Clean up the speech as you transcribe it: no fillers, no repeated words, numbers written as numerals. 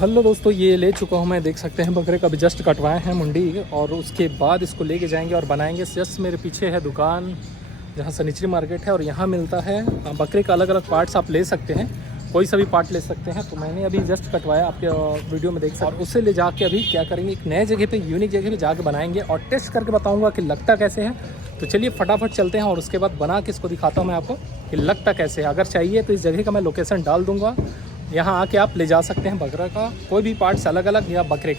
Hello दोस्तों, ये ले चुका हूँ मैं। देख सकते हैं बकरे का भी जस्ट कटवाए हैं मुंडी, और उसके बाद इसको लेके जाएंगे और बनाएंगे। जस्ट मेरे पीछे है दुकान जहाँ सनिचरी मार्केट है, और यहाँ मिलता है बकरे का अलग अलग पार्ट्स आप ले सकते हैं, कोई सा भी पार्ट ले सकते हैं। तो मैंने अभी जस्ट कटवाया, आपके वीडियो में देख सकते हैं। और उसे ले जाके अभी क्या करेंगे, एक नए जगह पे, यूनिक जगह पे जाके बनाएंगे और टेस्ट करके बताऊंगा कि लगता कैसे है। तो चलिए फटाफट चलते हैं और उसके बाद बना के इसको दिखाता हूँ मैं आपको कि लगता कैसे है। अगर चाहिए तो इस जगह का मैं लोकेशन डाल दूँगा, यहाँ आके आप ले जा सकते हैं बकरा का कोई भी पार्ट्स अलग अलग या बकरे का।